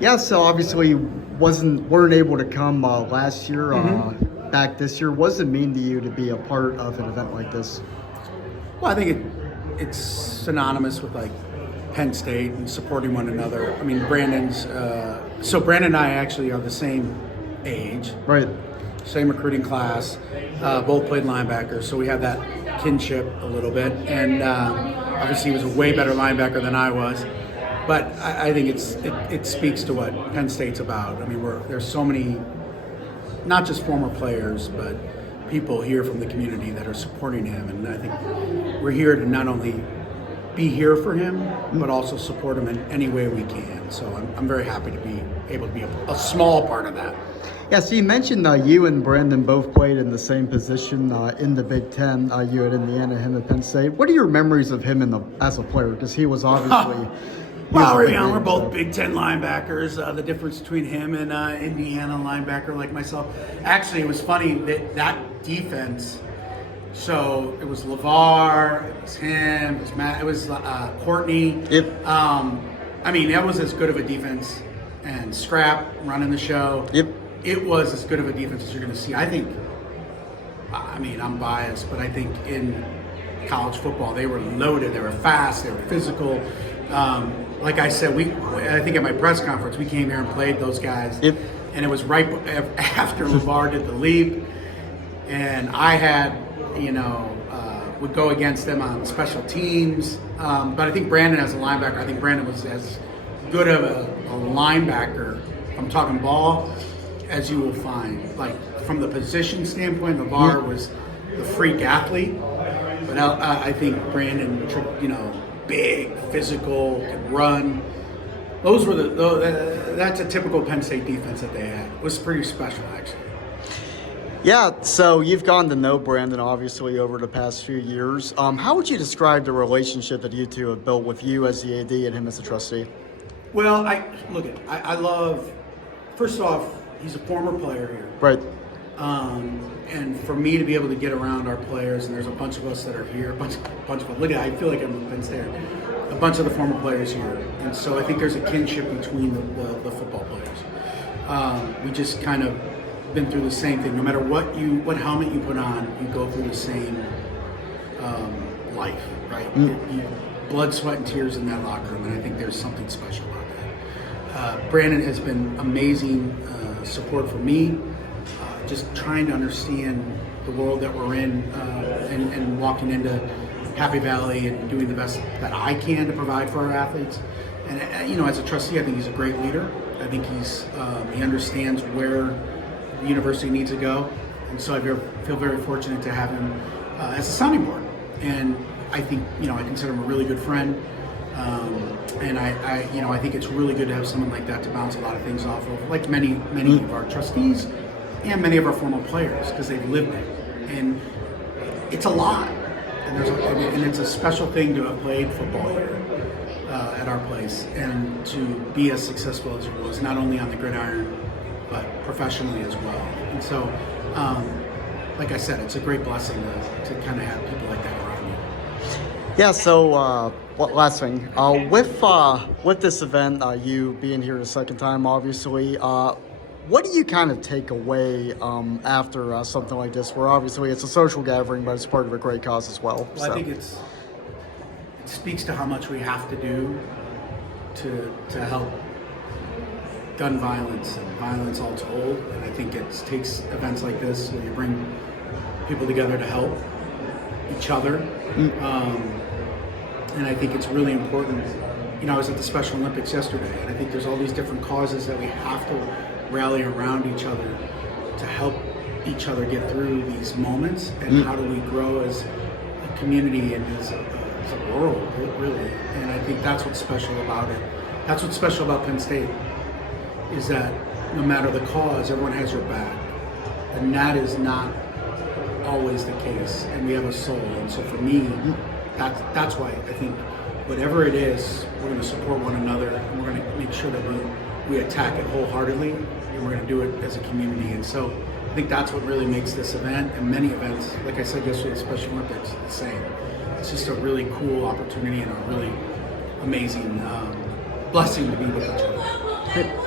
Yeah, so obviously weren't able to come last year. Back this year, what does it mean to you to be a part of an event like this? Well, I think it's synonymous with like Penn State and supporting one another. I mean, so Brandon and I actually are the same age, Right. same recruiting class, both played linebacker, so we have that kinship a little bit. And obviously, he was a way better linebacker than I was. But I think it speaks to what Penn State's about. I mean, there's so many, not just former players, but people here from the community that are supporting him. And I think we're here to not only be here for him, but also support him in any way we can. So I'm very happy to be able to be a small part of that. Yeah, so you mentioned you and Brandon both played in the same position in the Big Ten. You at Indiana, him at Penn State. What are your memories of him as a player? Because he was obviously... Well, we're both Big Ten linebackers. The difference between him and Indiana linebacker like myself. Actually, it was funny that defense. So it was LeVar, it was him, it was Matt, it was Courtney. Yep. I mean, that was as good of a defense. And Scrap running the show. Yep. It was as good of a defense as you're going to see. I think. I mean, I'm biased, but I think in college football they were loaded. They were fast. They were physical. Like I said, I think at my press conference, we came here and played those guys. Yep. And it was right after LeVar did the leap. And I had, would go against them on special teams. But I think Brandon as a linebacker, I think Brandon was as good of a linebacker, I'm talking ball, as you will find. Like, from the position standpoint, LeVar was the freak athlete. But I think Brandon, big, physical, could run. Those were that's a typical Penn State defense that they had. It was pretty special, actually. Yeah, so you've gotten to know Brandon, obviously, over the past few years. How would you describe the relationship that you two have built with you as the AD and him as a trustee? Well, I love, first off, he's a former player here. Right. And for me to be able to get around our players, and there's a bunch of us that are here, a bunch of look at, I feel like I'm a Penn Stater, a bunch of the former players here, and so I think there's a kinship between the football players. We just kind of been through the same thing. No matter what helmet you put on, you go through the same life, right? Blood, sweat, and tears in that locker room, and I think there's something special about that. Brandon has been amazing support for me. Just trying to understand the world that we're in and walking into Happy Valley and doing the best that I can to provide for our athletes. And as a trustee, I think he's a great leader. I think he understands where the university needs to go, and so I feel very fortunate to have him as a sounding board. And I think I consider him a really good friend. And I think it's really good to have someone like that to bounce a lot of things off of, like many of our trustees and many of our former players, because they've lived it, and it's a lot. And it's a special thing to have played football here at our place, and to be as successful as it was, not only on the gridiron, but professionally as well. And so, like I said, it's a great blessing to kind of have people like that around you. Yeah, so last thing. With this event, you being here the second time, obviously, what do you kind of take away after something like this, where obviously it's a social gathering, but it's part of a great cause as well? Well, I think it speaks to how much we have to do to help gun violence and violence all told. And I think it takes events like this where you bring people together to help each other. And I think it's really important. I was at the Special Olympics yesterday, and I think there's all these different causes that we have to rally around each other to help each other get through these moments. And how do we grow as a community and as a world, really? And I think that's what's special about it. That's what's special about Penn State, is that no matter the cause, everyone has your back. And that is not always the case. And we have a soul. And so for me, that's why I think whatever it is, we're going to support one another, and we're going to make sure that we attack it wholeheartedly, and we're going to do it as a community. And so I think that's what really makes this event, and many events, like I said yesterday, the Special Olympics, the same. It's just a really cool opportunity and a really amazing blessing to be with each other.